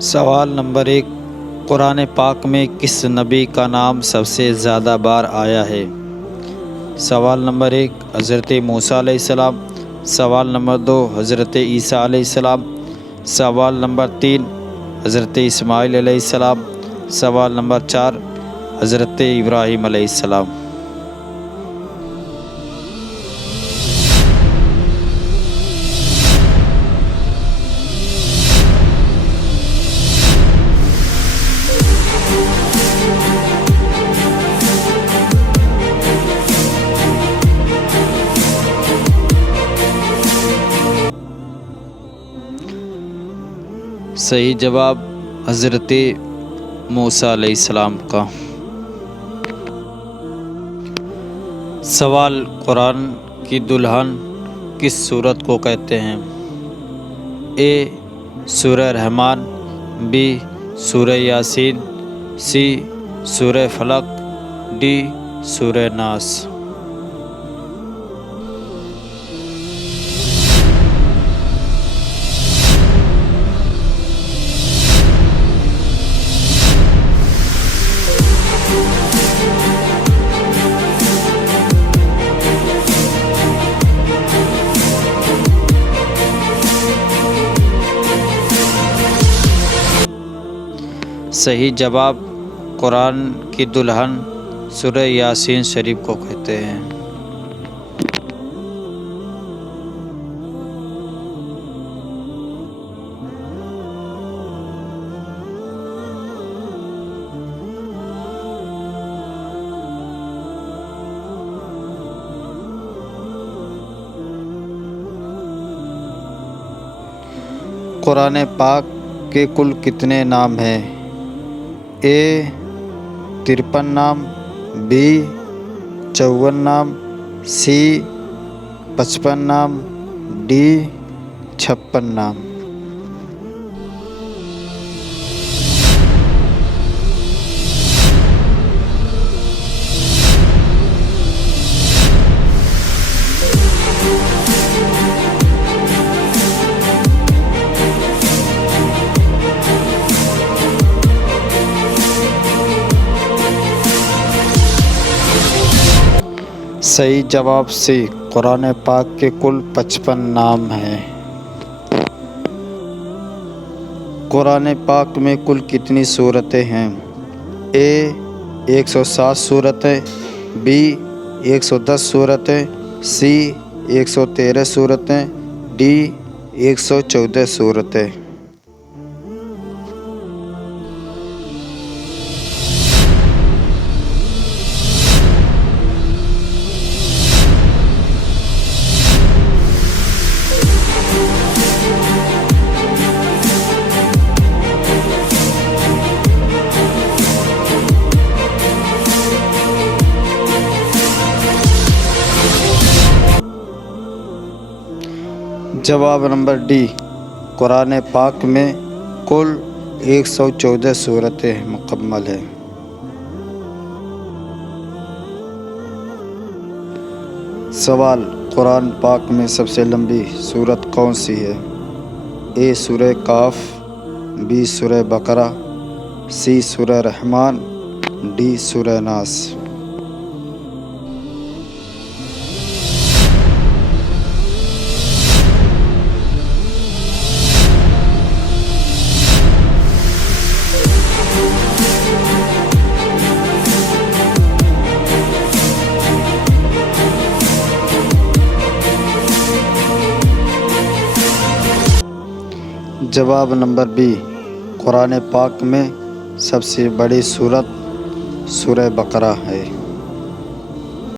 سوال نمبر 1، قرآن پاک میں کس نبی کا نام سب سے زیادہ بار آیا ہے؟ سوال نمبر 1، حضرت موسیٰ علیہ السلام۔ سوال نمبر 2، حضرت عیسیٰ علیہ السلام۔ سوال نمبر 3، حضرت اسماعیل علیہ السلام۔ سوال نمبر 4، حضرت ابراہیم علیہ السلام۔ صحیح جواب حضرت موسیٰ علیہ السلام کا۔ سوال، قرآن کی دلہن کس سورت کو کہتے ہیں؟ اے سورہ رحمان، بی سورہ یاسین، سی سورہ فلق، ڈی سورہ ناس۔ صحیح جواب، قرآن کی دلہن سورہ یاسین شریف کو کہتے ہیں۔ قرآن پاک کے کل کتنے نام ہیں؟ اے 53 نام، بی 54 نام، سی 55 نام، ڈی 56 نام۔ صحیح جواب سی، قرآن پاک کے کل 55 نام ہیں۔ قرآن پاک میں کل کتنی سورتیں ہیں؟ اے 107 سورتیں، بی 110 سورتیں، سی 113 سورتیں، ڈی 114 سورتیں۔ جواب نمبر ڈی، قرآن پاک میں کل 114 سورتیں مکمل ہیں۔ سوال، قرآن پاک میں سب سے لمبی سورت کون سی ہے؟ اے سورہ کاف، بی سورہ بقرہ، سی سورہ رحمان، ڈی سورہ ناس۔ جواب نمبر بی، قرآن پاک میں سب سے بڑی سورت سورہ بقرہ ہے۔